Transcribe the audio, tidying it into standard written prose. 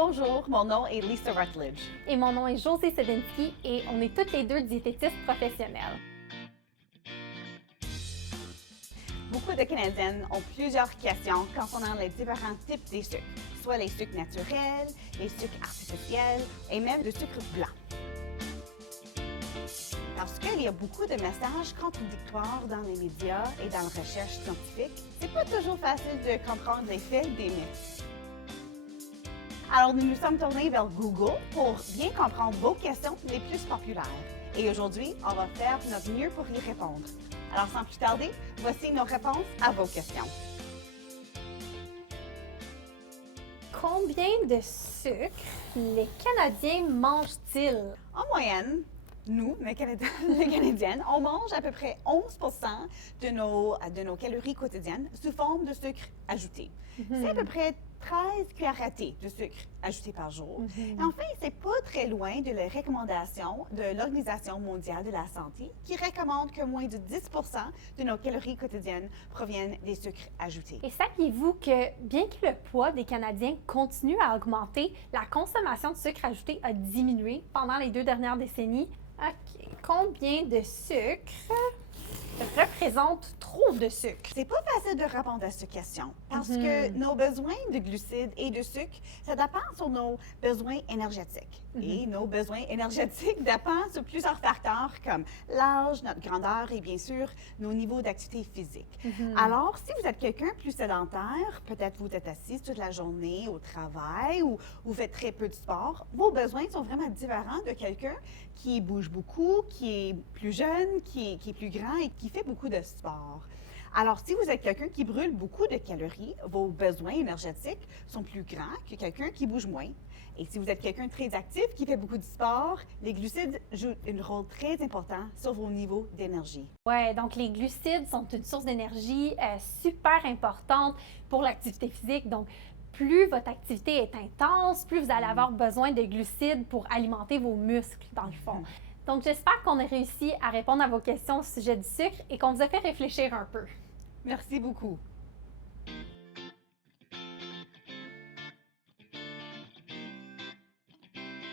Bonjour, mon nom est Lisa Rutledge. Et mon nom est Josée Sedinski et on est toutes les deux diététistes professionnelles. Beaucoup de Canadiennes ont plusieurs questions concernant les différents types de sucres, soit les sucres naturels, les sucres artificiels et même le sucre blanc. Parce qu'il y a beaucoup de messages contradictoires dans les médias et dans la recherche scientifique, c'est pas toujours facile de comprendre les faits des mythes. Alors, nous nous sommes tournés vers Google pour bien comprendre vos questions les plus populaires. Et aujourd'hui, on va faire notre mieux pour y répondre. Alors, sans plus tarder, voici nos réponses à vos questions. Combien de sucre les Canadiens mangent-ils? En moyenne, nous, les Canadiennes, on mange à peu près 11 de nos calories quotidiennes sous forme de sucre ajouté. C'est à peu près 13 cuillères à thé de sucre ajouté par jour. Et enfin, c'est pas très loin de la recommandation de l'Organisation mondiale de la santé qui recommande que moins de 10 de nos calories quotidiennes proviennent des sucres ajoutés. Et saviez-vous que bien que le poids des Canadiens continue à augmenter, la consommation de sucre ajouté a diminué pendant les 2 dernières décennies? OK. Combien de sucre représente trop de sucre? C'est pas facile de répondre à cette question parce que nos besoins de glucides et de sucre, ça dépend sur nos besoins énergétiques. Et nos besoins énergétiques dépendent sur plusieurs facteurs comme l'âge, notre grandeur et bien sûr nos niveaux d'activité physique. Alors, si vous êtes quelqu'un plus sédentaire, peut-être vous êtes assis toute la journée au travail ou vous faites très peu de sport, vos besoins sont vraiment différents de quelqu'un qui bouge beaucoup, qui est plus jeune, qui est plus grand et qui fait beaucoup de sport. Alors, si vous êtes quelqu'un qui brûle beaucoup de calories, vos besoins énergétiques sont plus grands que quelqu'un qui bouge moins. Et si vous êtes quelqu'un de très actif, qui fait beaucoup de sport, les glucides jouent un rôle très important sur vos niveaux d'énergie. Ouais, donc les glucides sont une source d'énergie super importante pour l'activité physique. Donc, plus votre activité est intense, plus vous allez avoir besoin de glucides pour alimenter vos muscles, dans le fond. Donc, j'espère qu'on a réussi à répondre à vos questions au sujet du sucre et qu'on vous a fait réfléchir un peu. Merci beaucoup.